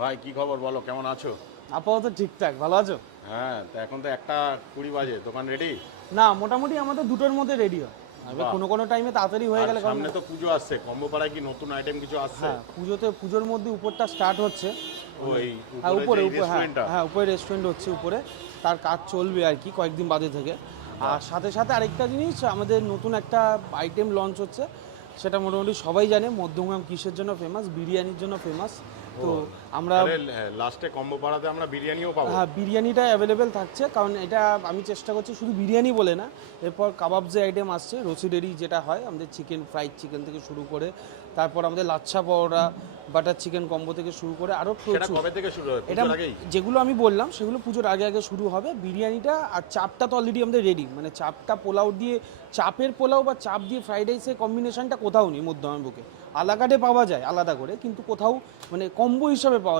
ভাই কি খবর বলো, কেমন আছো? আপাতত ঠিকঠাক, ভালো আছো? হ্যাঁ, তা এখন তো 1:20 বাজে, দোকান রেডি? না, মোটামুটি আমাদের দুটোর মধ্যে রেডি হয়। এবার বাহ। কোনো কোনো টাইমে তাড়াতাড়ি হয়ে আর গেলে কারণ সামনে তো পুজো আসছে, কম্বো পাড়ায় কি নতুন আইটেম কিছু আসছে? হ্যাঁ, পুজোর মধ্যে উপরটা স্টার্ট হচ্ছে। ওই হ্যাঁ, উপরে যে উপরে উপরে হ্যাঁ রেস্টুরেন্টটা? হ্যাঁ উপরে রেস্টুরেন্ট হচ্ছে উপরে। তার কাজ চলবে আর কি কয়েকদিন বাদে থেকে। আর সাথে সাথে আরেকটা জিনিস, আমাদের নতুন একটা আইটেম লঞ্চ হচ্ছে। সেটা মোটামুটি সবাই জানে, মধ্যমগ্রাম কিসের জন্য ফেমাস, বিরিয়ানির জন্য ফেমাস। তো আমরা লাস্টে কম্বো পাড়াতে আমরা বিরিয়ানিও পাবো? হ্যাঁ, বিরিয়ানিটা অ্যাভেলেবেল থাকছে, কারণ এটা আমি চেষ্টা করছি শুধু বিরিয়ানি বলে না, এরপর কাবাব যে আইটেম আসছে রসিডেরি যেটা হয় আমাদের চিকেন, ফ্রাইড চিকেন থেকে শুরু করে, তারপর আমাদের lachha paratha, butter chicken combo থেকে শুরু করে আরও সেটা প্রচুর। কবে থেকে শুরু হবে, এটা পুজোর আগেই? যেগুলো আমি বললাম সেগুলো পুজোর আগে আগে শুরু হবে। বিরিয়ানিটা আর চাপটা তো অলরেডি আমাদের রেডি, মানে চাপটা পোলাও দিয়ে, চাপের পোলাও বা চাপ দিয়ে ফ্রাইড রাইসের কম্বিনেশনটা কোথাও নেই মধ্যমগ্রাম বুকে। আলাকাটে পাওয়া যায় আলাদা করে, কিন্তু কোথাও মানে কম্বো হিসাবে পাওয়া